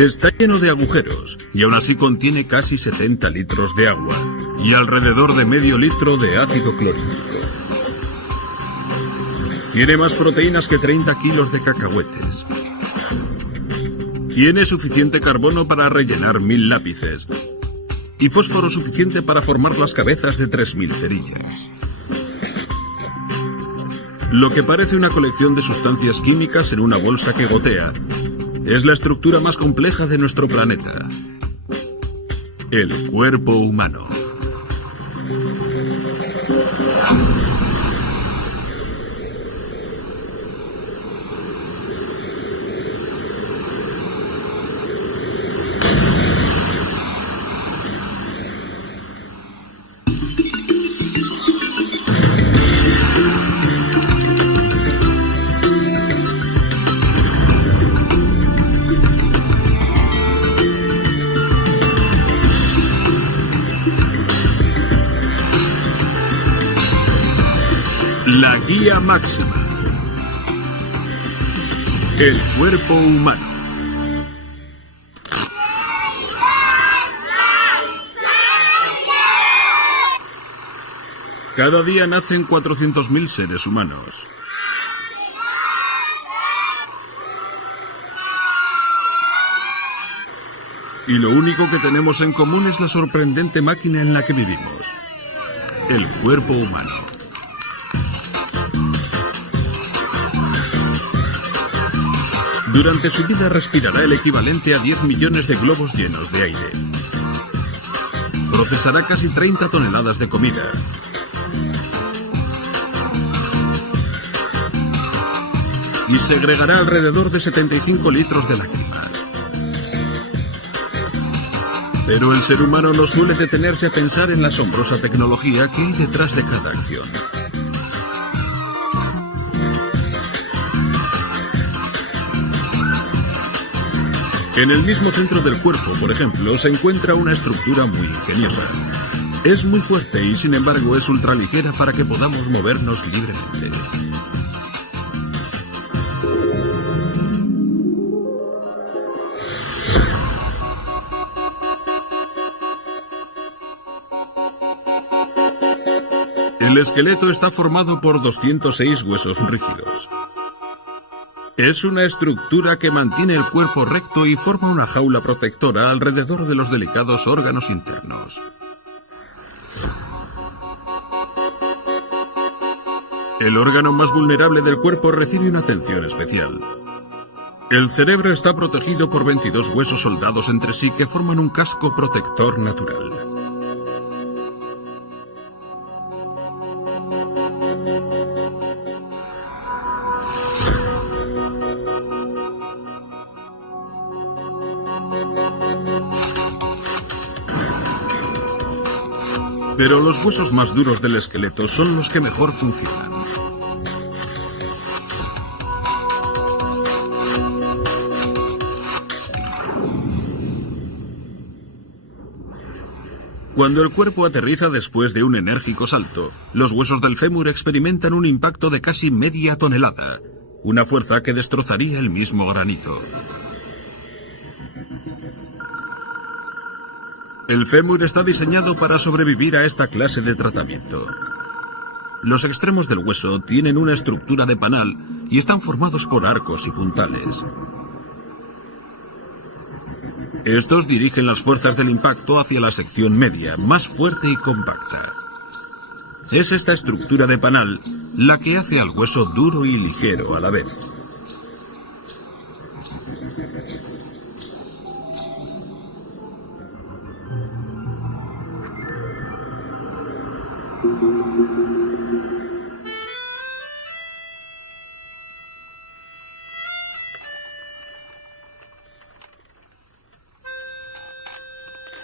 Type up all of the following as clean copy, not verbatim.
Está lleno de agujeros y aún así contiene casi 70 litros de agua y alrededor de medio litro de ácido clorhídrico. Tiene más proteínas que 30 kilos de cacahuetes. Tiene suficiente carbono para rellenar 1000 lápices y fósforo suficiente para formar las cabezas de 3000 cerillas. Lo que parece una colección de sustancias químicas en una bolsa que gotea es la estructura más compleja de nuestro planeta: el cuerpo humano. La guía máxima. El cuerpo humano. Cada día nacen 400.000 seres humanos. Y lo único que tenemos en común es la sorprendente máquina en la que vivimos: el cuerpo humano. Durante su vida respirará el equivalente a 10 millones de globos llenos de aire. Procesará casi 30 toneladas de comida. Y segregará alrededor de 75 litros de lágrimas. Pero el ser humano no suele detenerse a pensar en la asombrosa tecnología que hay detrás de cada acción. En el mismo centro del cuerpo, por ejemplo, se encuentra una estructura muy ingeniosa. Es muy fuerte y, sin embargo, es ultraligera para que podamos movernos libremente. El esqueleto está formado por 206 huesos rígidos. Es una estructura que mantiene el cuerpo recto y forma una jaula protectora alrededor de los delicados órganos internos. El órgano más vulnerable del cuerpo recibe una atención especial. El cerebro está protegido por 22 huesos soldados entre sí que forman un casco protector natural. Pero los huesos más duros del esqueleto son los que mejor funcionan. Cuando el cuerpo aterriza después de un enérgico salto, los huesos del fémur experimentan un impacto de casi media tonelada, una fuerza que destrozaría el mismo granito. El fémur está diseñado para sobrevivir a esta clase de tratamiento. Los extremos del hueso tienen una estructura de panal y están formados por arcos y puntales. Estos dirigen las fuerzas del impacto hacia la sección media, más fuerte y compacta. Es esta estructura de panal la que hace al hueso duro y ligero a la vez.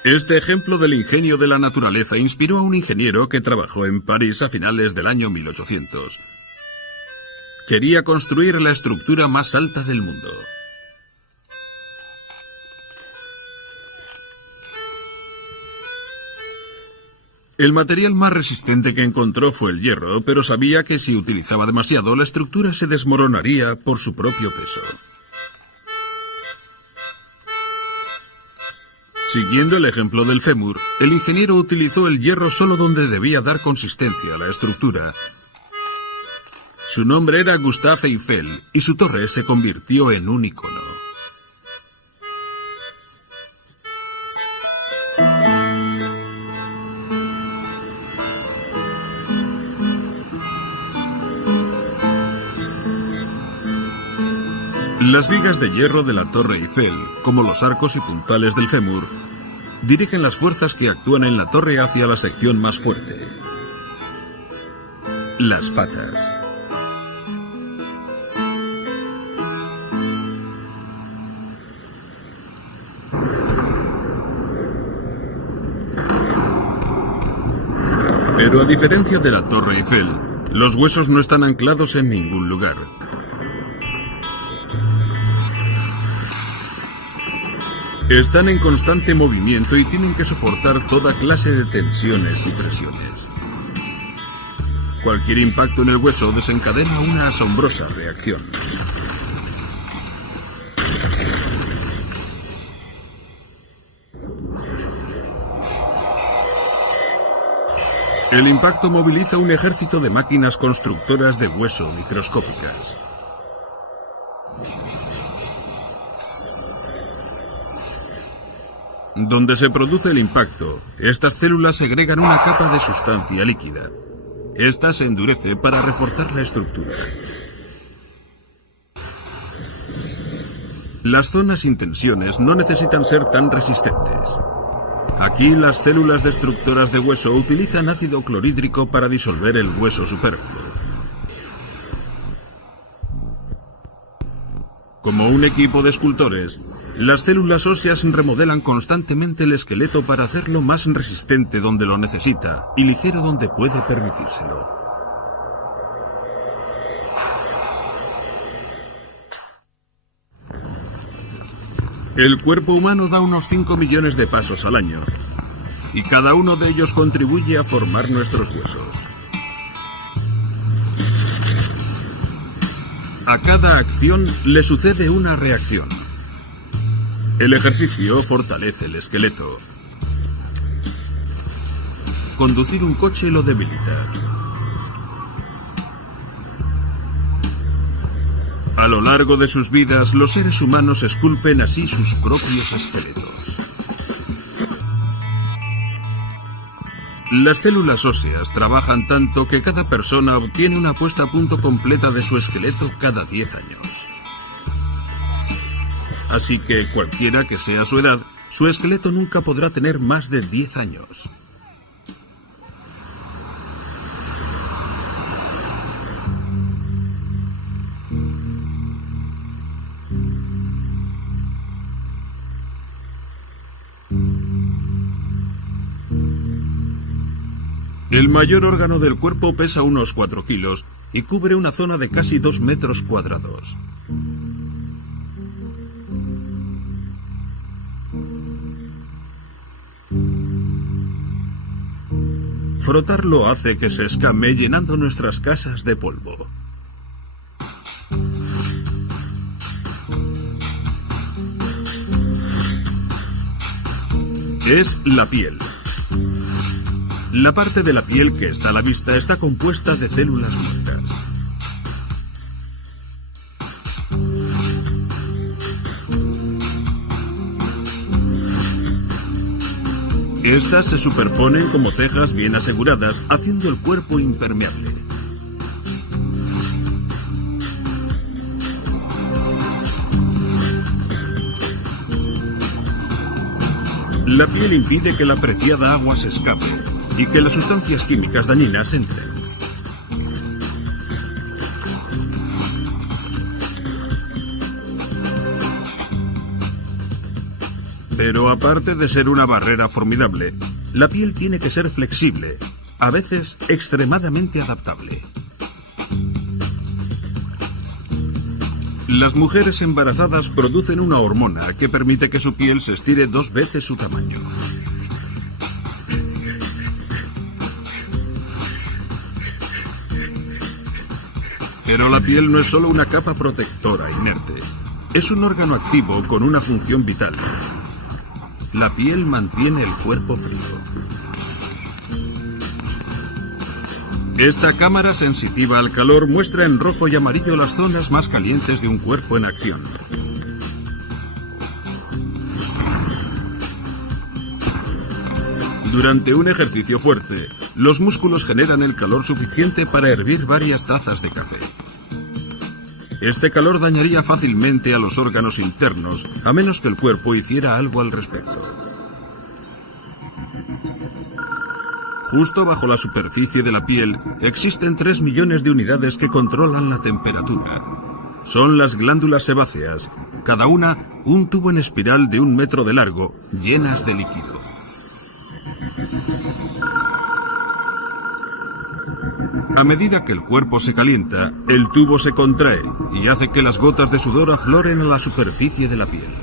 Este ejemplo del ingenio de la naturaleza inspiró a un ingeniero que trabajó en París a finales del año 1800. Quería construir la estructura más alta del mundo. El material más resistente que encontró fue el hierro, pero sabía que si utilizaba demasiado, la estructura se desmoronaría por su propio peso. Siguiendo el ejemplo del fémur, el ingeniero utilizó el hierro solo donde debía dar consistencia a la estructura. Su nombre era Gustave Eiffel y su torre se convirtió en un icono. Las vigas de hierro de la Torre Eiffel, como los arcos y puntales del fémur, dirigen las fuerzas que actúan en la torre hacia la sección más fuerte: las patas. Pero a diferencia de la Torre Eiffel, los huesos no están anclados en ningún lugar. Están en constante movimiento y tienen que soportar toda clase de tensiones y presiones. Cualquier impacto en el hueso desencadena una asombrosa reacción. El impacto moviliza un ejército de máquinas constructoras de hueso microscópicas. Donde se produce el impacto, estas células segregan una capa de sustancia líquida. Esta se endurece para reforzar la estructura. Las zonas sin tensiones no necesitan ser tan resistentes. Aquí las células destructoras de hueso utilizan ácido clorhídrico para disolver el hueso superfluo. Como un equipo de escultores, las células óseas remodelan constantemente el esqueleto para hacerlo más resistente donde lo necesita y ligero donde puede permitírselo. El cuerpo humano da unos 5 millones de pasos al año, y cada uno de ellos contribuye a formar nuestros huesos. A cada acción le sucede una reacción. El ejercicio fortalece el esqueleto. Conducir un coche lo debilita. A lo largo de sus vidas, los seres humanos esculpen así sus propios esqueletos. Las células óseas trabajan tanto que cada persona obtiene una puesta a punto completa de su esqueleto cada 10 años. Así que cualquiera que sea su edad, su esqueleto nunca podrá tener más de 10 años. El mayor órgano del cuerpo pesa unos 4 kilos y cubre una zona de casi 2 metros cuadrados. Frotarlo hace que se escame llenando nuestras casas de polvo. Es la piel. La parte de la piel que está a la vista está compuesta de células muertas. Estas se superponen como tejas bien aseguradas, haciendo el cuerpo impermeable. La piel impide que la apreciada agua se escape y que las sustancias químicas dañinas entren. Pero aparte de ser una barrera formidable, la piel tiene que ser flexible, a veces extremadamente adaptable. Las mujeres embarazadas producen una hormona que permite que su piel se estire 2 veces su tamaño. Pero la piel no es solo una capa protectora inerte. Es un órgano activo con una función vital. la piel mantiene el cuerpo frío. Esta cámara sensitiva al calor muestra en rojo y amarillo las zonas más calientes de un cuerpo en acción. Durante un ejercicio fuerte, los músculos generan el calor suficiente para hervir varias tazas de café. Este calor dañaría fácilmente a los órganos internos, a menos que el cuerpo hiciera algo al respecto. Justo bajo la superficie de la piel existen 3 millones de unidades que controlan la temperatura. Son las glándulas sebáceas, cada una un tubo en espiral de 1 metro de largo, llenas de líquido. A medida que el cuerpo se calienta, el tubo se contrae y hace que las gotas de sudor afloren a la superficie de la piel.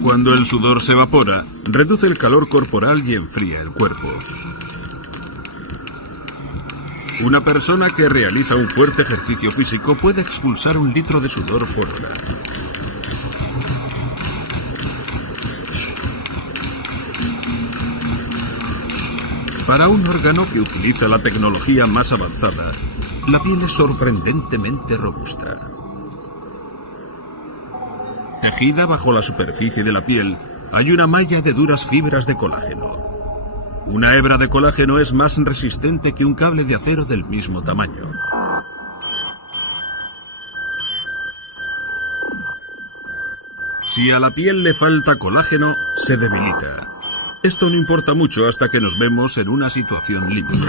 Cuando el sudor se evapora, reduce el calor corporal y enfría el cuerpo. Una persona que realiza un fuerte ejercicio físico puede expulsar 1 litro de sudor por hora. Para un órgano que utiliza la tecnología más avanzada, la piel es sorprendentemente robusta. Tejida bajo la superficie de la piel, hay una malla de duras fibras de colágeno. Una hebra de colágeno es más resistente que un cable de acero del mismo tamaño. Si a la piel le falta colágeno, se debilita. Esto no importa mucho hasta que nos vemos en una situación límite.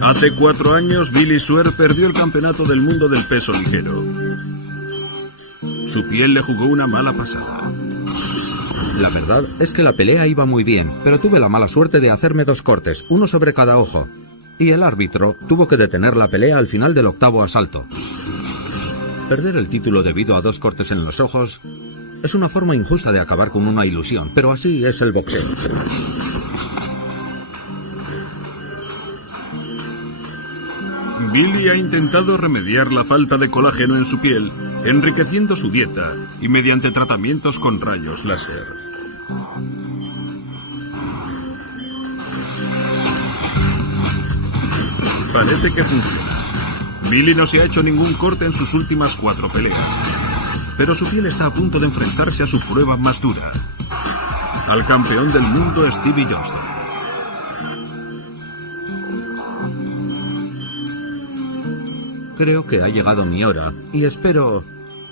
Hace 4 años, Billy Swear perdió el campeonato del mundo del peso ligero. Su piel le jugó una mala pasada. La verdad es que la pelea iba muy bien, pero tuve la mala suerte de hacerme 2 cortes, uno sobre cada ojo. Y el árbitro tuvo que detener la pelea al final del 8º asalto. Perder el título debido a 2 cortes en los ojos es una forma injusta de acabar con una ilusión, pero así es el boxeo. Billy ha intentado remediar la falta de colágeno en su piel, enriqueciendo su dieta y mediante tratamientos con rayos láser. Parece que funciona. Billy no se ha hecho ningún corte en sus últimas 4 peleas, pero su piel está a punto de enfrentarse a su prueba más dura, al campeón del mundo Stevie Johnston. Creo que ha llegado mi hora y espero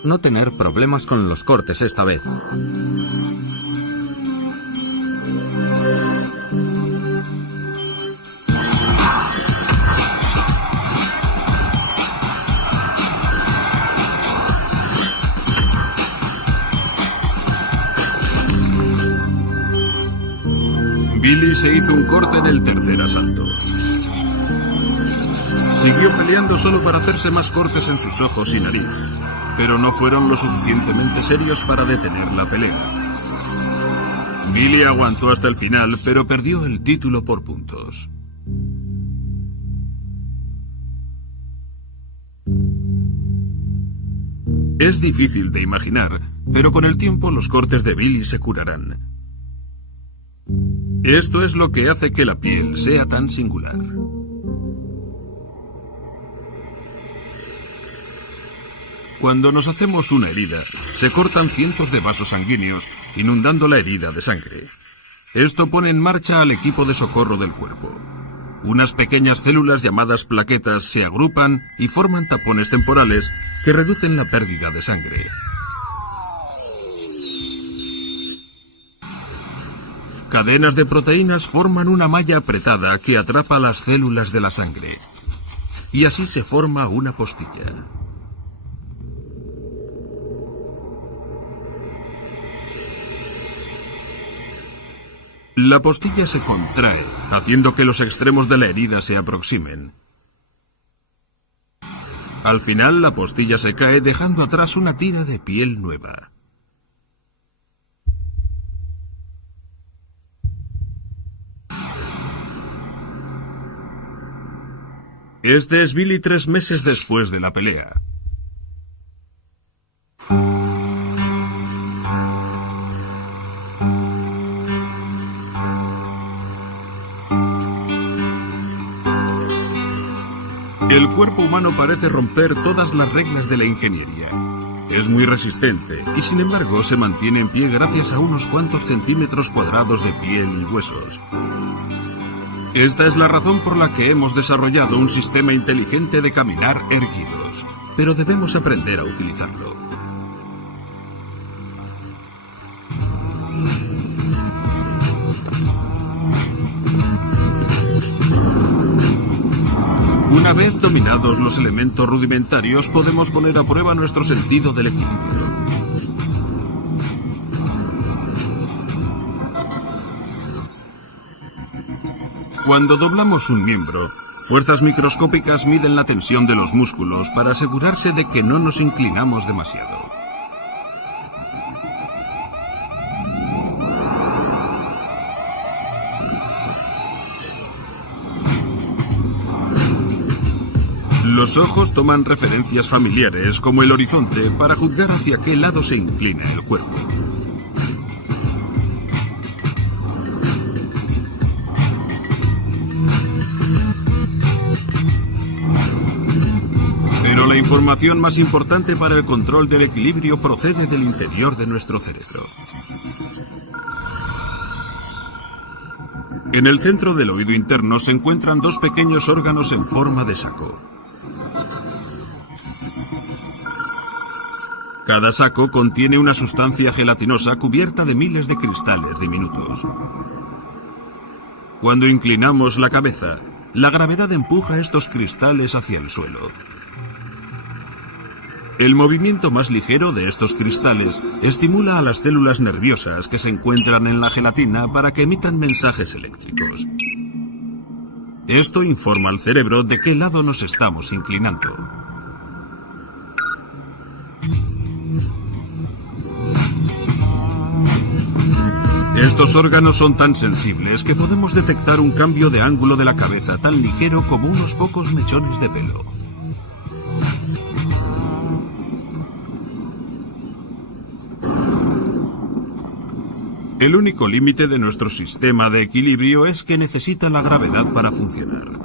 no tener problemas con los cortes esta vez. Billy se hizo un corte en el 3er asalto. Siguió peleando solo para hacerse más cortes en sus ojos y nariz, pero no fueron lo suficientemente serios para detener la pelea. Billy aguantó hasta el final, pero perdió el título por puntos. Es difícil de imaginar, pero con el tiempo los cortes de Billy se curarán. Esto es lo que hace que la piel sea tan singular. Cuando nos hacemos una herida, se cortan cientos de vasos sanguíneos, inundando la herida de sangre. Esto pone en marcha al equipo de socorro del cuerpo. Unas pequeñas células llamadas plaquetas se agrupan y forman tapones temporales que reducen la pérdida de sangre. Cadenas de proteínas forman una malla apretada que atrapa las células de la sangre. Y así se forma una postilla. La postilla se contrae, haciendo que los extremos de la herida se aproximen. Al final, la postilla se cae, dejando atrás una tira de piel nueva. Este es Billy 3 meses después de la pelea. El cuerpo humano parece romper todas las reglas de la ingeniería. Es muy resistente y sin embargo se mantiene en pie gracias a unos cuantos centímetros cuadrados de piel y huesos. Esta es la razón por la que hemos desarrollado un sistema inteligente de caminar erguidos, pero debemos aprender a utilizarlo. Una vez dominados los elementos rudimentarios, podemos poner a prueba nuestro sentido del equilibrio. Cuando doblamos un miembro, fuerzas microscópicas miden la tensión de los músculos para asegurarse de que no nos inclinamos demasiado. Los ojos toman referencias familiares como el horizonte para juzgar hacia qué lado se inclina el cuerpo. Pero la información más importante para el control del equilibrio procede del interior de nuestro cerebro. En el centro del oído interno se encuentran dos pequeños órganos en forma de saco. Cada saco contiene una sustancia gelatinosa cubierta de miles de cristales diminutos. Cuando inclinamos la cabeza, la gravedad empuja estos cristales hacia el suelo. El movimiento más ligero de estos cristales estimula a las células nerviosas que se encuentran en la gelatina para que emitan mensajes eléctricos. Esto informa al cerebro de qué lado nos estamos inclinando. Estos órganos son tan sensibles que podemos detectar un cambio de ángulo de la cabeza tan ligero como unos pocos mechones de pelo. El único límite de nuestro sistema de equilibrio es que necesita la gravedad para funcionar.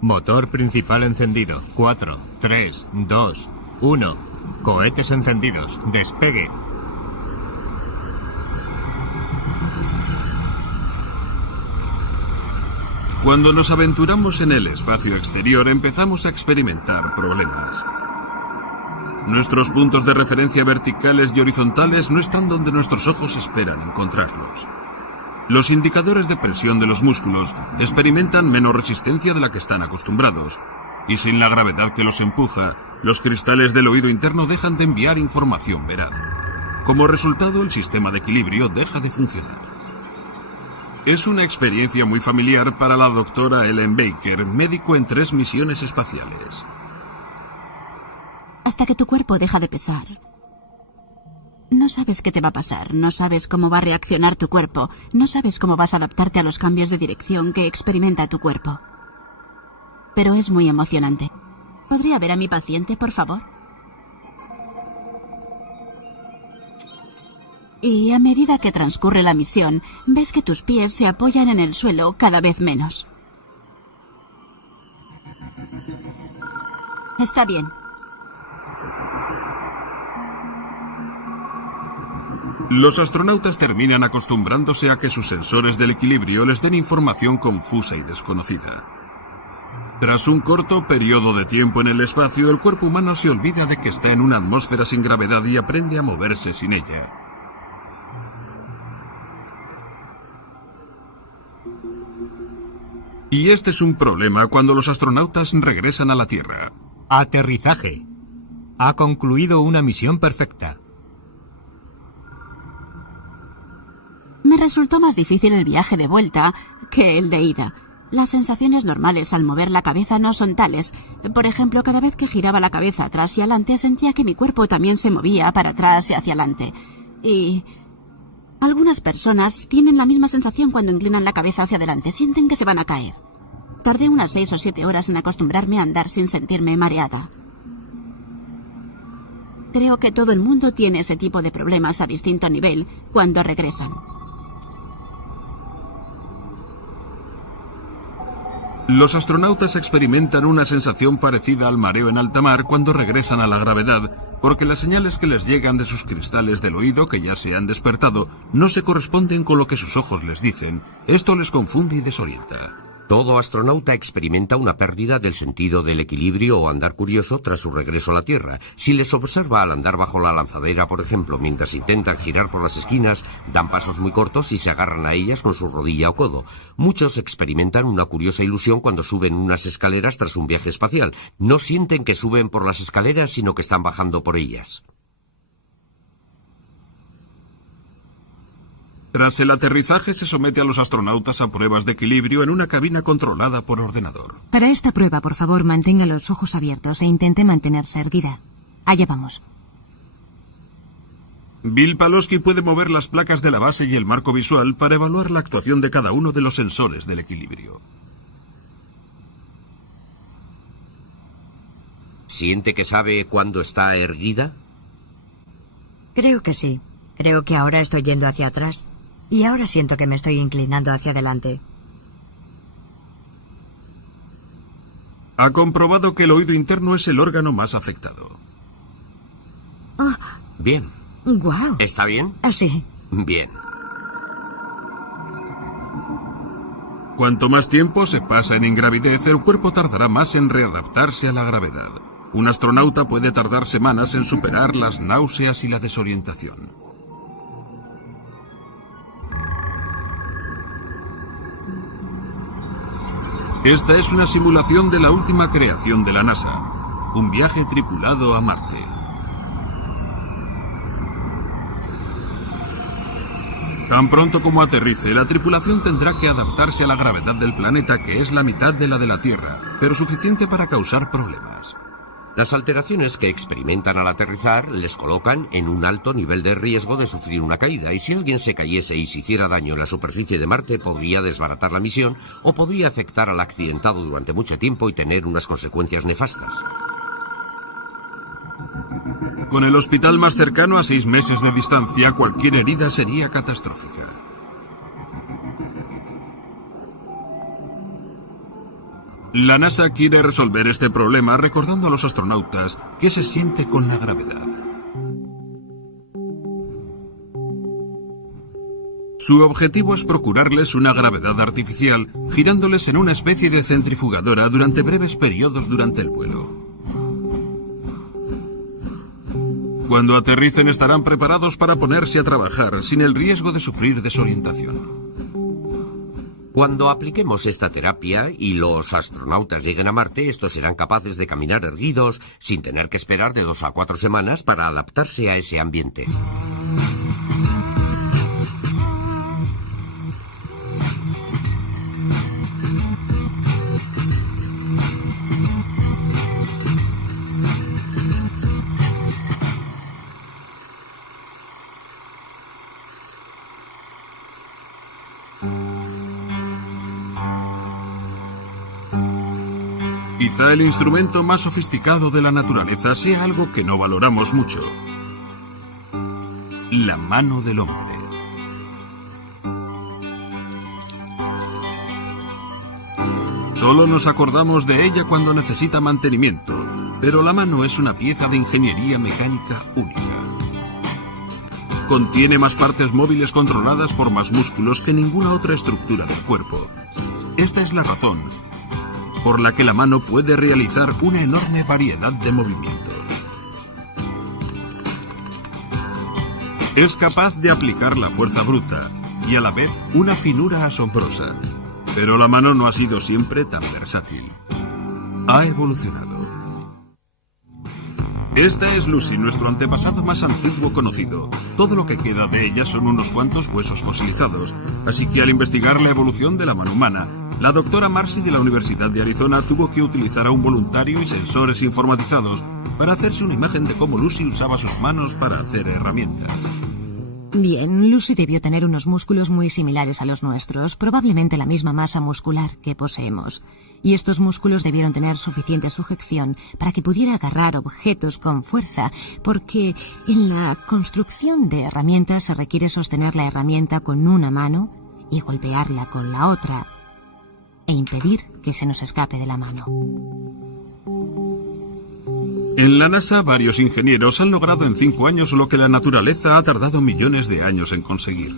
Motor principal encendido. 4, 3, 2, 1. Cohetes encendidos. Despegue. Cuando nos aventuramos en el espacio exterior, empezamos a experimentar problemas. Nuestros puntos de referencia verticales y horizontales no están donde nuestros ojos esperan encontrarlos. Los indicadores de presión de los músculos experimentan menos resistencia de la que están acostumbrados, y sin la gravedad que los empuja, los cristales del oído interno dejan de enviar información veraz. Como resultado, el sistema de equilibrio deja de funcionar. Es una experiencia muy familiar para la doctora Ellen Baker, médico en 3 misiones espaciales. Hasta que tu cuerpo deja de pesar. No sabes qué te va a pasar, no sabes cómo va a reaccionar tu cuerpo, no sabes cómo vas a adaptarte a los cambios de dirección que experimenta tu cuerpo. Pero es muy emocionante. ¿Podría ver a mi paciente, por favor? Y a medida que transcurre la misión, ves que tus pies se apoyan en el suelo cada vez menos. Está bien. Los astronautas terminan acostumbrándose a que sus sensores del equilibrio les den información confusa y desconocida. Tras un corto periodo de tiempo en el espacio, el cuerpo humano se olvida de que está en una atmósfera sin gravedad y aprende a moverse sin ella. Y este es un problema cuando los astronautas regresan a la Tierra. Aterrizaje. Ha concluido una misión perfecta. Me resultó más difícil el viaje de vuelta que el de ida. Las sensaciones normales al mover la cabeza no son tales. Por ejemplo, cada vez que giraba la cabeza atrás y adelante, sentía que mi cuerpo también se movía para atrás y hacia adelante. Y algunas personas tienen la misma sensación cuando inclinan la cabeza hacia adelante. Sienten que se van a caer. Tardé unas 6 o 7 horas en acostumbrarme a andar sin sentirme mareada. Creo que todo el mundo tiene ese tipo de problemas a distinto nivel cuando regresan. Los astronautas experimentan una sensación parecida al mareo en alta mar cuando regresan a la gravedad, porque las señales que les llegan de sus cristales del oído, que ya se han despertado, no se corresponden con lo que sus ojos les dicen. Esto les confunde y desorienta. Todo astronauta experimenta una pérdida del sentido del equilibrio o andar curioso tras su regreso a la Tierra. Si les observa al andar bajo la lanzadera, por ejemplo, mientras intentan girar por las esquinas, dan pasos muy cortos y se agarran a ellas con su rodilla o codo. Muchos experimentan una curiosa ilusión cuando suben unas escaleras tras un viaje espacial. No sienten que suben por las escaleras, sino que están bajando por ellas. Tras el aterrizaje se somete a los astronautas a pruebas de equilibrio en una cabina controlada por ordenador. Para esta prueba, por favor, mantenga los ojos abiertos e intente mantenerse erguida. Allá vamos. Bill Pawlowski puede mover las placas de la base y el marco visual para evaluar la actuación de cada uno de los sensores del equilibrio. ¿Siente que sabe cuándo está erguida? Creo que sí. Creo que ahora estoy yendo hacia atrás. Y ahora siento que me estoy inclinando hacia adelante. Ha comprobado que el oído interno es el órgano más afectado. Oh, Bien. ¡guau! ¿Está bien? Así. Bien. Cuanto más tiempo se pasa en ingravidez, el cuerpo tardará más en readaptarse a la gravedad. Un astronauta puede tardar semanas en superar las náuseas y la desorientación. Esta es una simulación de la última creación de la NASA, un viaje tripulado a Marte. Tan pronto como aterrice, la tripulación tendrá que adaptarse a la gravedad del planeta, que es la mitad de la de la Tierra, pero suficiente para causar problemas. Las alteraciones que experimentan al aterrizar les colocan en un alto nivel de riesgo de sufrir una caída, y si alguien se cayese y se hiciera daño en la superficie de Marte, podría desbaratar la misión o podría afectar al accidentado durante mucho tiempo y tener unas consecuencias nefastas. Con el hospital más cercano a 6 meses de distancia, cualquier herida sería catastrófica. La NASA quiere resolver este problema recordando a los astronautas qué se siente con la gravedad. Su objetivo es procurarles una gravedad artificial, girándoles en una especie de centrifugadora durante breves periodos durante el vuelo. Cuando aterricen estarán preparados para ponerse a trabajar sin el riesgo de sufrir desorientación. Cuando apliquemos esta terapia y los astronautas lleguen a Marte, estos serán capaces de caminar erguidos sin tener que esperar de 2 a 4 semanas para adaptarse a ese ambiente. Quizá el instrumento más sofisticado de la naturaleza sea algo que no valoramos mucho: la mano del hombre. Solo nos acordamos de ella cuando necesita mantenimiento, pero la mano es una pieza de ingeniería mecánica única. Contiene más partes móviles controladas por más músculos que ninguna otra estructura del cuerpo. Esta es la razón por la que la mano puede realizar una enorme variedad de movimientos. Es capaz de aplicar la fuerza bruta y a la vez una finura asombrosa. Pero la mano no ha sido siempre tan versátil. Ha evolucionado. Esta es Lucy, nuestro antepasado más antiguo conocido. Todo lo que queda de ella son unos cuantos huesos fosilizados. Así que al investigar la evolución de la mano humana, la doctora Marcy de la Universidad de Arizona tuvo que utilizar a un voluntario y sensores informatizados para hacerse una imagen de cómo Lucy usaba sus manos para hacer herramientas. Bien, Lucy debió tener unos músculos muy similares a los nuestros, probablemente la misma masa muscular que poseemos. y estos músculos debieron tener suficiente sujeción para que pudiera agarrar objetos con fuerza, porque en la construcción de herramientas se requiere sostener la herramienta con una mano y golpearla con la otra, e impedir que se nos escape de la mano. En la NASA, varios ingenieros han logrado en 5 años lo que la naturaleza ha tardado millones de años en conseguir.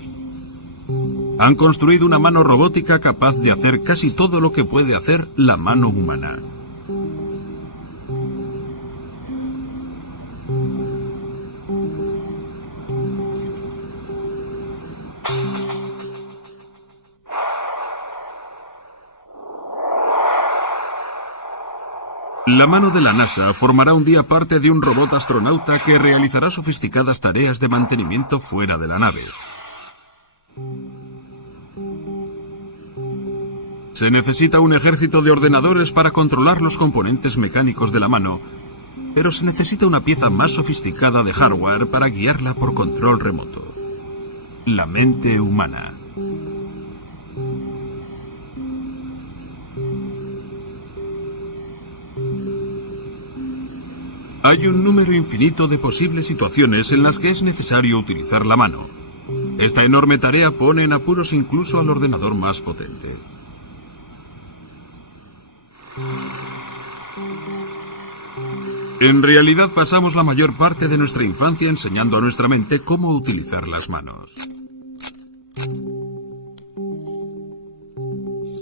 Han construido una mano robótica capaz de hacer casi todo lo que puede hacer la mano humana. La mano de la NASA formará un día parte de un robot astronauta que realizará sofisticadas tareas de mantenimiento fuera de la nave. Se necesita un ejército de ordenadores para controlar los componentes mecánicos de la mano, pero se necesita una pieza más sofisticada de hardware para guiarla por control remoto: la mente humana. Hay un número infinito de posibles situaciones en las que es necesario utilizar la mano. Esta enorme tarea pone en apuros incluso al ordenador más potente. En realidad pasamos la mayor parte de nuestra infancia enseñando a nuestra mente cómo utilizar las manos.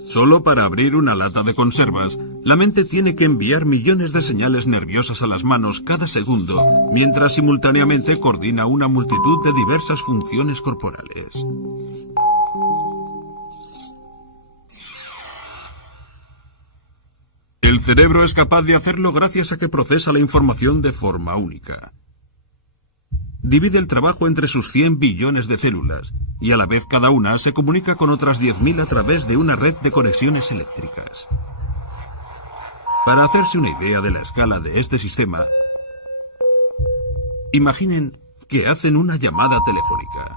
Solo para abrir una lata de conservas, la mente tiene que enviar millones de señales nerviosas a las manos cada segundo, mientras simultáneamente coordina una multitud de diversas funciones corporales. El cerebro es capaz de hacerlo gracias a que procesa la información de forma única. Divide el trabajo entre sus 100 billones de células, y a la vez cada una se comunica con otras 10.000 a través de una red de conexiones eléctricas. Para hacerse una idea de la escala de este sistema, imaginen que hacen una llamada telefónica.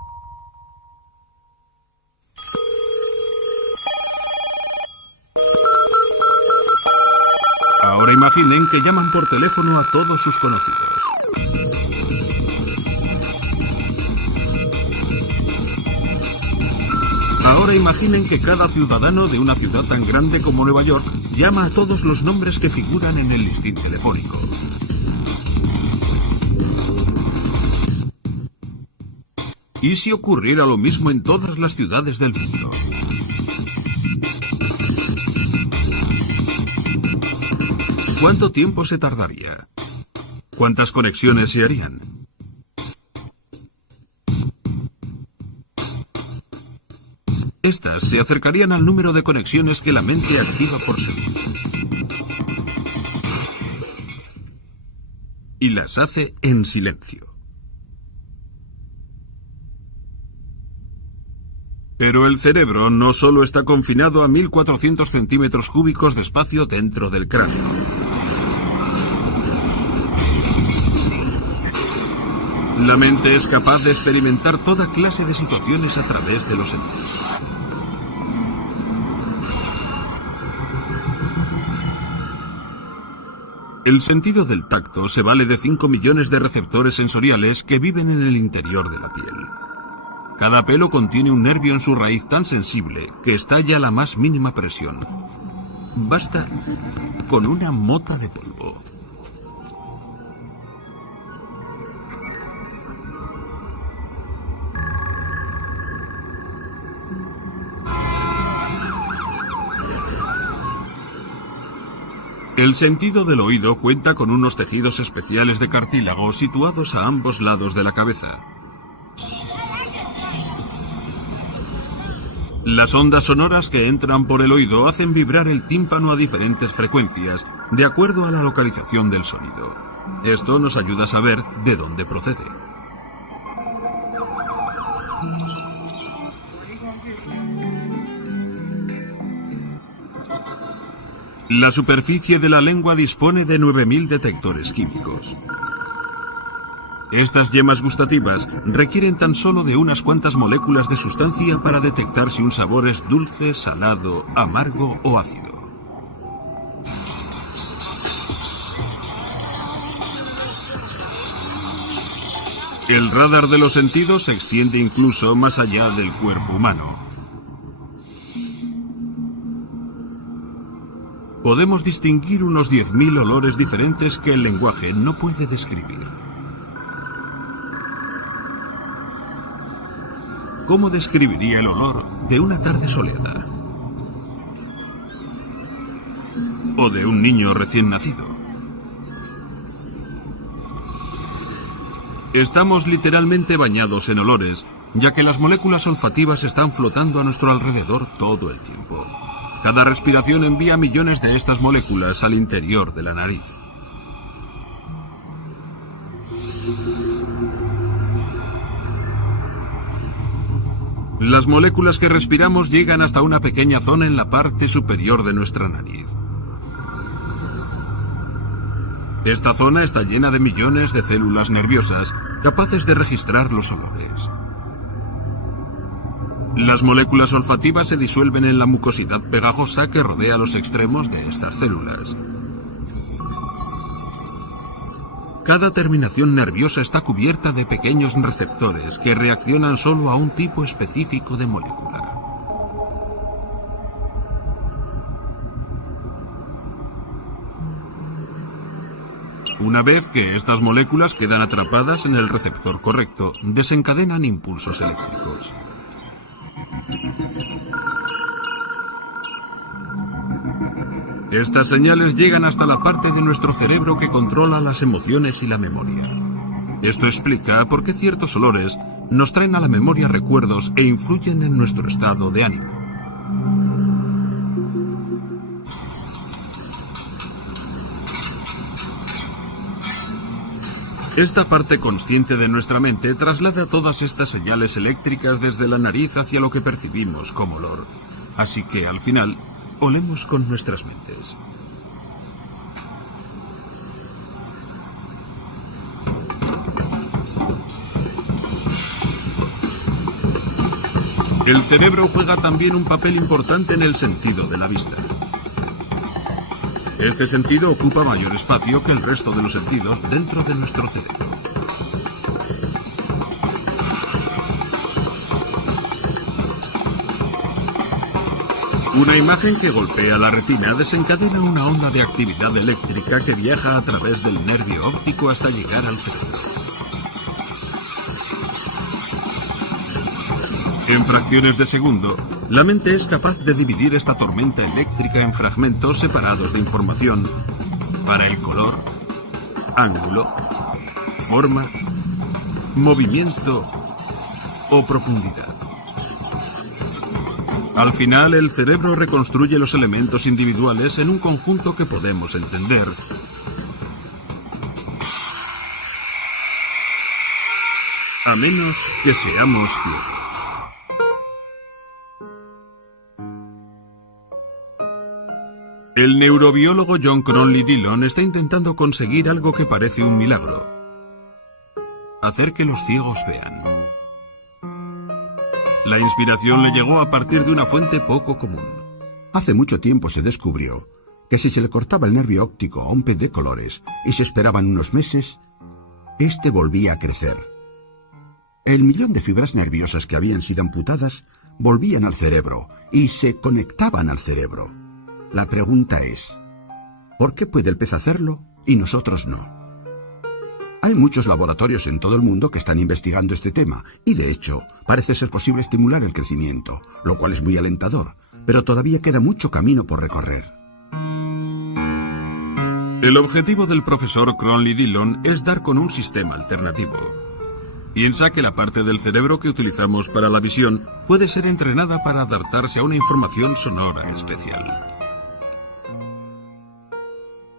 Ahora imaginen que llaman por teléfono a todos sus conocidos. Ahora imaginen que cada ciudadano de una ciudad tan grande como Nueva York llama a todos los nombres que figuran en el listín telefónico. ¿Y si ocurriera lo mismo en todas las ciudades del mundo? ¿Cuánto tiempo se tardaría? ¿Cuántas conexiones se harían? Estas se acercarían al número de conexiones que la mente activa por segundo. Y las hace en silencio. Pero el cerebro no solo está confinado a 1400 centímetros cúbicos de espacio dentro del cráneo. La mente es capaz de experimentar toda clase de situaciones a través de los sentidos. El sentido del tacto se vale de 5 millones de receptores sensoriales que viven en el interior de la piel. Cada pelo contiene un nervio en su raíz tan sensible que estalla a la más mínima presión. Basta con una mota de polvo. El sentido del oído cuenta con unos tejidos especiales de cartílago situados a ambos lados de la cabeza. Las ondas sonoras que entran por el oído hacen vibrar el tímpano a diferentes frecuencias, de acuerdo a la localización del sonido. Esto nos ayuda a saber de dónde procede. La superficie de la lengua dispone de 9000 detectores químicos. Estas yemas gustativas requieren tan solo de unas cuantas moléculas de sustancia para detectar si un sabor es dulce, salado, amargo o ácido. El radar de los sentidos se extiende incluso más allá del cuerpo humano. Podemos distinguir unos 10.000 olores diferentes que el lenguaje no puede describir. ¿Cómo describiría el olor de una tarde soleada? ¿O de un niño recién nacido? Estamos literalmente bañados en olores, ya que las moléculas olfativas están flotando a nuestro alrededor todo el tiempo. Cada respiración envía millones de estas moléculas al interior de la nariz. Las moléculas que respiramos llegan hasta una pequeña zona en la parte superior de nuestra nariz. Esta zona está llena de millones de células nerviosas capaces de registrar los olores. Las moléculas olfativas se disuelven en la mucosidad pegajosa que rodea los extremos de estas células. Cada terminación nerviosa está cubierta de pequeños receptores que reaccionan solo a un tipo específico de molécula. Una vez que estas moléculas quedan atrapadas en el receptor correcto, desencadenan impulsos eléctricos. Estas señales llegan hasta la parte de nuestro cerebro que controla las emociones y la memoria. Esto explica por qué ciertos olores nos traen a la memoria recuerdos e influyen en nuestro estado de ánimo. Esta parte consciente de nuestra mente traslada todas estas señales eléctricas desde la nariz hacia lo que percibimos como olor. Así que, al final, olemos con nuestras mentes. El cerebro juega también un papel importante en el sentido de la vista. Este sentido ocupa mayor espacio que el resto de los sentidos dentro de nuestro cerebro. Una imagen que golpea la retina desencadena una onda de actividad eléctrica que viaja a través del nervio óptico hasta llegar al cerebro. En fracciones de segundo, la mente es capaz de dividir esta tormenta eléctrica en fragmentos separados de información para el color, ángulo, forma, movimiento o profundidad. Al final, el cerebro reconstruye los elementos individuales en un conjunto que podemos entender. A menos que seamos ciegos. El neurobiólogo John Cronley Dillon está intentando conseguir algo que parece un milagro: hacer que los ciegos vean. La inspiración le llegó a partir de una fuente poco común. Hace mucho tiempo se descubrió que si se le cortaba el nervio óptico a un pez de colores y se esperaban unos meses, este volvía a crecer. El millón de fibras nerviosas que habían sido amputadas volvían al cerebro y se conectaban al cerebro. La pregunta es, ¿por qué puede el pez hacerlo y nosotros no? Hay muchos laboratorios en todo el mundo que están investigando este tema y, de hecho, parece ser posible estimular el crecimiento, lo cual es muy alentador, pero todavía queda mucho camino por recorrer. El objetivo del profesor Cronley Dillon es dar con un sistema alternativo. Piensa que la parte del cerebro que utilizamos para la visión puede ser entrenada para adaptarse a una información sonora especial.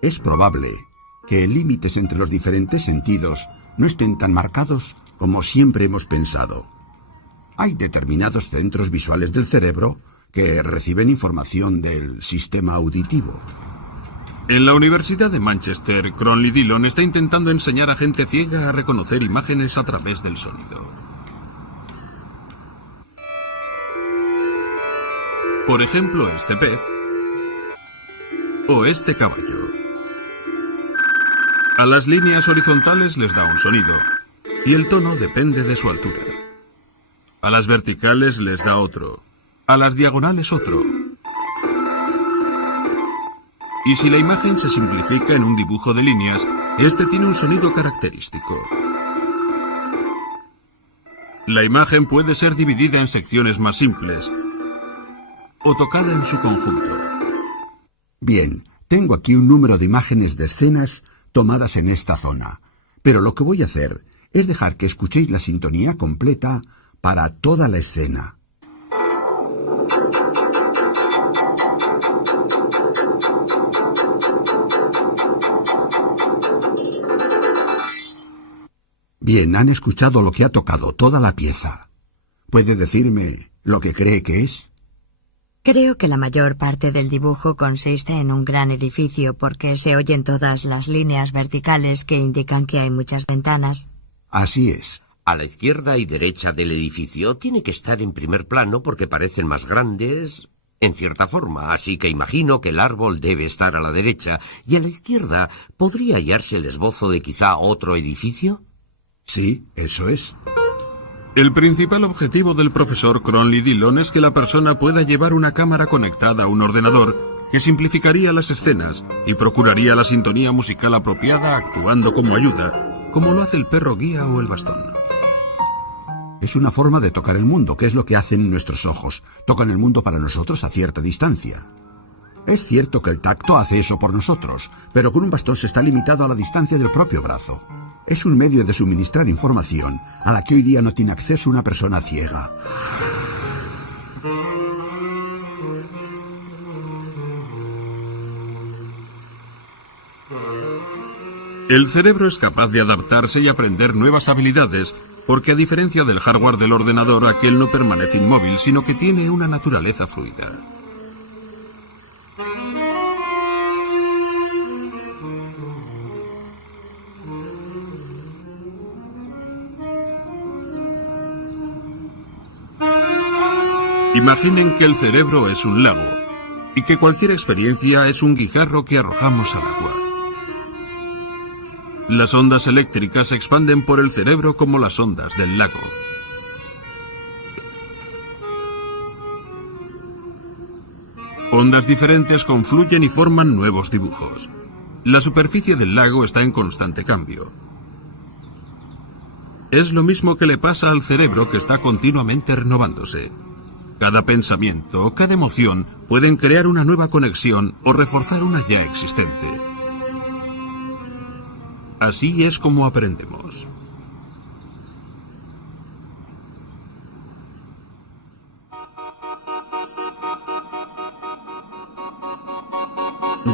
Es probable que límites entre los diferentes sentidos no estén tan marcados como siempre hemos pensado. Hay determinados centros visuales del cerebro que reciben información del sistema auditivo. En la Universidad de Manchester, Cronley Dillon está intentando enseñar a gente ciega a reconocer imágenes a través del sonido. Por ejemplo, este pez o este caballo. A las líneas horizontales les da un sonido y el tono depende de su altura. A las verticales les da otro, a las diagonales otro. Y si la imagen se simplifica en un dibujo de líneas, este tiene un sonido característico. La imagen puede ser dividida en secciones más simples o tocada en su conjunto. Bien, tengo aquí un número de imágenes de escenas tomadas en esta zona, pero lo que voy a hacer es dejar que escuchéis la sintonía completa para toda la escena. Bien, han escuchado lo que ha tocado toda la pieza. ¿Puede decirme lo que cree que es? Creo que la mayor parte del dibujo consiste en un gran edificio porque se oyen todas las líneas verticales que indican que hay muchas ventanas. Así es. A la izquierda y derecha del edificio tiene que estar en primer plano porque parecen más grandes, en cierta forma, así que imagino que el árbol debe estar a la derecha, y a la izquierda podría hallarse el esbozo de quizá otro edificio. Sí, eso es. El principal objetivo del profesor Cronley Dillon es que la persona pueda llevar una cámara conectada a un ordenador que simplificaría las escenas y procuraría la sintonía musical apropiada actuando como ayuda, como lo hace el perro guía o el bastón. Es una forma de tocar el mundo, que es lo que hacen nuestros ojos. Tocan el mundo para nosotros a cierta distancia. Es cierto que el tacto hace eso por nosotros, pero con un bastón se está limitado a la distancia del propio brazo. Es un medio de suministrar información a la que hoy día no tiene acceso una persona ciega. El cerebro es capaz de adaptarse y aprender nuevas habilidades, porque a diferencia del hardware del ordenador, aquel no permanece inmóvil, sino que tiene una naturaleza fluida. Imaginen que el cerebro es un lago y que cualquier experiencia es un guijarro que arrojamos al agua. Las ondas eléctricas se expanden por el cerebro como las ondas del lago. Ondas diferentes confluyen y forman nuevos dibujos. La superficie del lago está en constante cambio. Es lo mismo que le pasa al cerebro, que está continuamente renovándose. Cada pensamiento, cada emoción pueden crear una nueva conexión o reforzar una ya existente. Así es como aprendemos.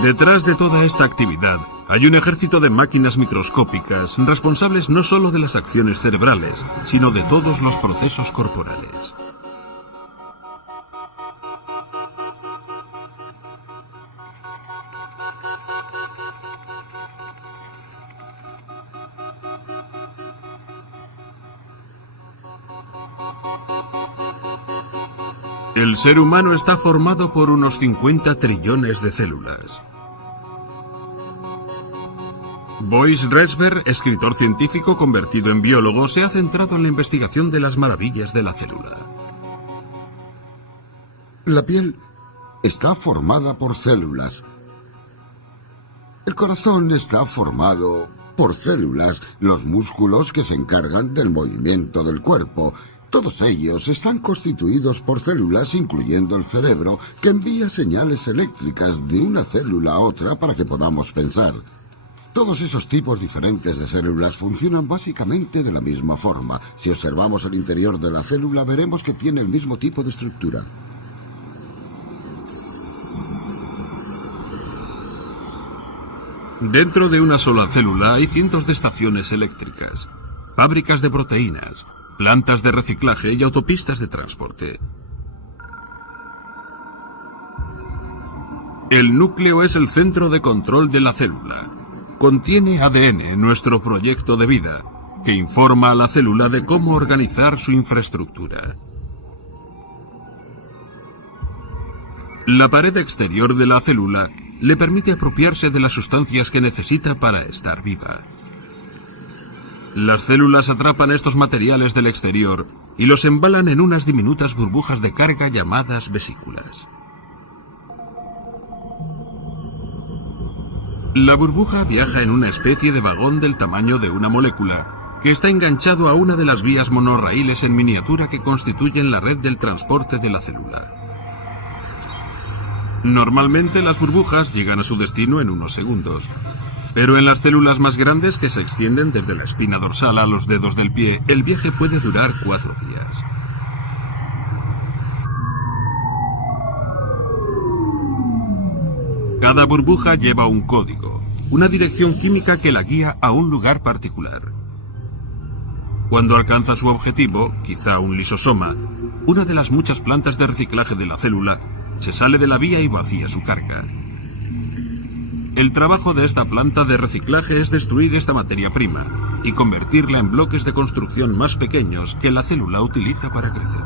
Detrás de toda esta actividad hay un ejército de máquinas microscópicas responsables no solo de las acciones cerebrales, sino de todos los procesos corporales. El ser humano está formado por unos 50 trillones de células. Boyce Resberg, escritor científico convertido en biólogo, se ha centrado en la investigación de las maravillas de la célula. La piel está formada por células. El corazón está formado por células, los músculos que se encargan del movimiento del cuerpo. Todos ellos están constituidos por células, incluyendo el cerebro, que envía señales eléctricas de una célula a otra para que podamos pensar. Todos esos tipos diferentes de células funcionan básicamente de la misma forma. Si observamos el interior de la célula, veremos que tiene el mismo tipo de estructura. Dentro de una sola célula hay cientos de estaciones eléctricas, fábricas de proteínas, plantas de reciclaje y autopistas de transporte. El núcleo es el centro de control de la célula. Contiene ADN, nuestro proyecto de vida, que informa a la célula de cómo organizar su infraestructura. La pared exterior de la célula le permite apropiarse de las sustancias que necesita para estar viva. Las células atrapan estos materiales del exterior y los embalan en unas diminutas burbujas de carga llamadas vesículas. La burbuja viaja en una especie de vagón del tamaño de una molécula, que está enganchado a una de las vías monorraíles en miniatura que constituyen la red del transporte de la célula. Normalmente las burbujas llegan a su destino en unos segundos, pero en las células más grandes, que se extienden desde la espina dorsal a los dedos del pie, el viaje puede durar 4 días. Cada burbuja lleva un código, una dirección química que la guía a un lugar particular. Cuando alcanza su objetivo, quizá un lisosoma, una de las muchas plantas de reciclaje de la célula, se sale de la vía y vacía su carga. El trabajo de esta planta de reciclaje es destruir esta materia prima y convertirla en bloques de construcción más pequeños que la célula utiliza para crecer.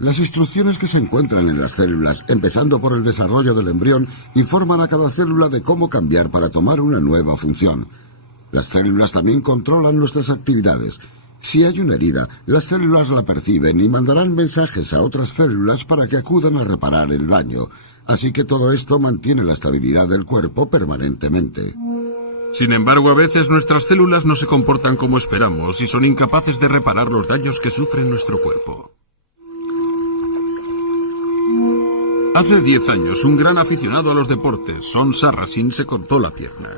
Las instrucciones que se encuentran en las células, empezando por el desarrollo del embrión, informan a cada célula de cómo cambiar para tomar una nueva función. Las células también controlan nuestras actividades. Si hay una herida, las células la perciben y mandarán mensajes a otras células para que acudan a reparar el daño. Así que todo esto mantiene la estabilidad del cuerpo permanentemente. Sin embargo, a veces nuestras células no se comportan como esperamos y son incapaces de reparar los daños que sufre nuestro cuerpo. Hace 10 años, un gran aficionado a los deportes, Son Sarracen, se cortó la pierna.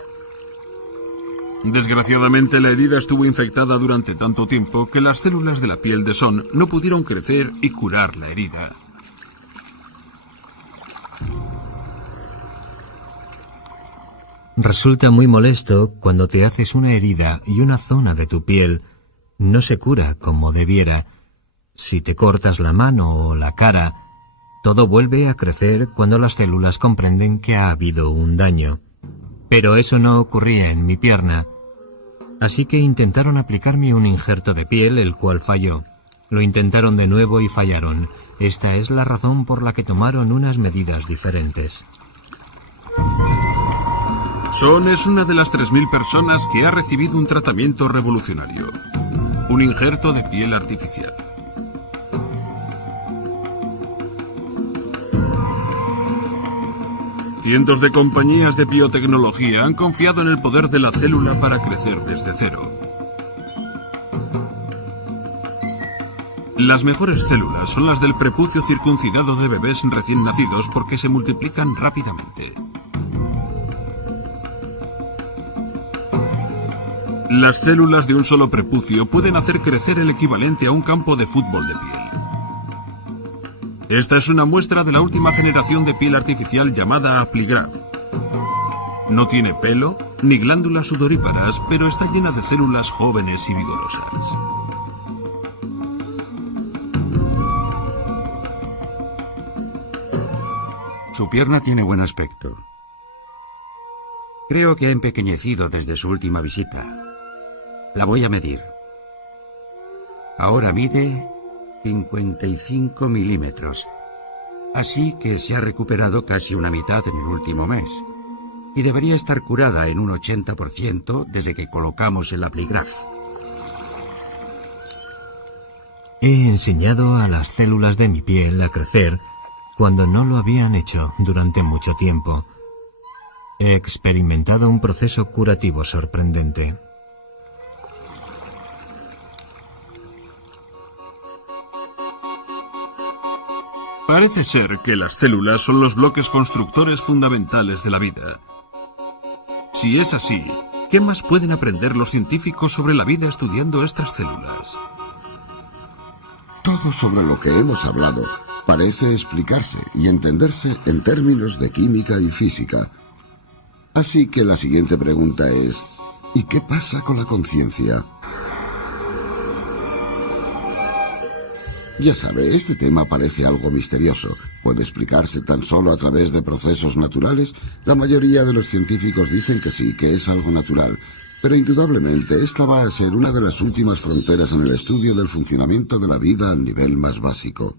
Desgraciadamente, la herida estuvo infectada durante tanto tiempo que las células de la piel de Son no pudieron crecer y curar la herida. Resulta muy molesto cuando te haces una herida y una zona de tu piel no se cura como debiera. Si te cortas la mano o la cara, todo vuelve a crecer cuando las células comprenden que ha habido un daño. Pero eso no ocurría en mi pierna. Así que intentaron aplicarme un injerto de piel, el cual falló. Lo intentaron de nuevo y fallaron. Esta es la razón por la que tomaron unas medidas diferentes. Son es una de las 3.000 personas que ha recibido un tratamiento revolucionario. Un injerto de piel artificial. Cientos de compañías de biotecnología han confiado en el poder de la célula para crecer desde cero. Las mejores células son las del prepucio circuncidado de bebés recién nacidos porque se multiplican rápidamente. Las células de un solo prepucio pueden hacer crecer el equivalente a un campo de fútbol de piel. Esta es una muestra de la última generación de piel artificial llamada Apligraf. No tiene pelo ni glándulas sudoríparas, pero está llena de células jóvenes y vigorosas. Su pierna tiene buen aspecto. Creo que ha empequeñecido desde su última visita. La voy a medir. Ahora mide 55 milímetros. Así que se ha recuperado casi una mitad en el último mes. Y debería estar curada en un 80% desde que colocamos el Apligraf. He enseñado a las células de mi piel a crecer cuando no lo habían hecho durante mucho tiempo. He experimentado un proceso curativo sorprendente. Parece ser que las células son los bloques constructores fundamentales de la vida. Si es así, ¿qué más pueden aprender los científicos sobre la vida estudiando estas células? Todo sobre lo que hemos hablado parece explicarse y entenderse en términos de química y física. Así que la siguiente pregunta es, ¿y qué pasa con la conciencia? Ya sabe, este tema parece algo misterioso. ¿Puede explicarse tan solo a través de procesos naturales? La mayoría de los científicos dicen que sí, que es algo natural. Pero indudablemente esta va a ser una de las últimas fronteras en el estudio del funcionamiento de la vida al nivel más básico.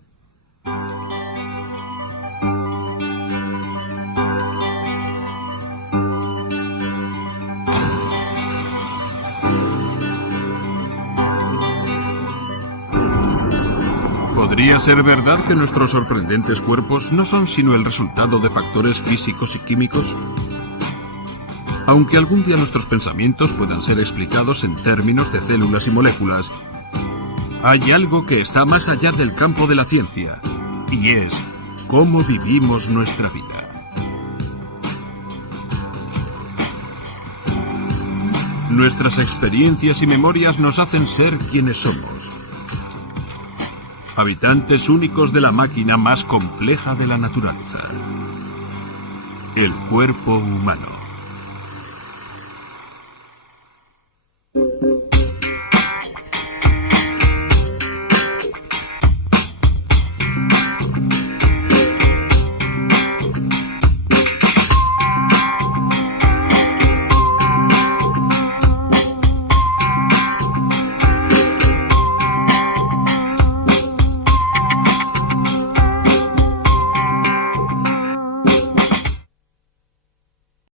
¿Podría ser verdad que nuestros sorprendentes cuerpos no son sino el resultado de factores físicos y químicos? Aunque algún día nuestros pensamientos puedan ser explicados en términos de células y moléculas, hay algo que está más allá del campo de la ciencia, y es cómo vivimos nuestra vida. Nuestras experiencias y memorias nos hacen ser quienes somos. Habitantes únicos de la máquina más compleja de la naturaleza, el cuerpo humano.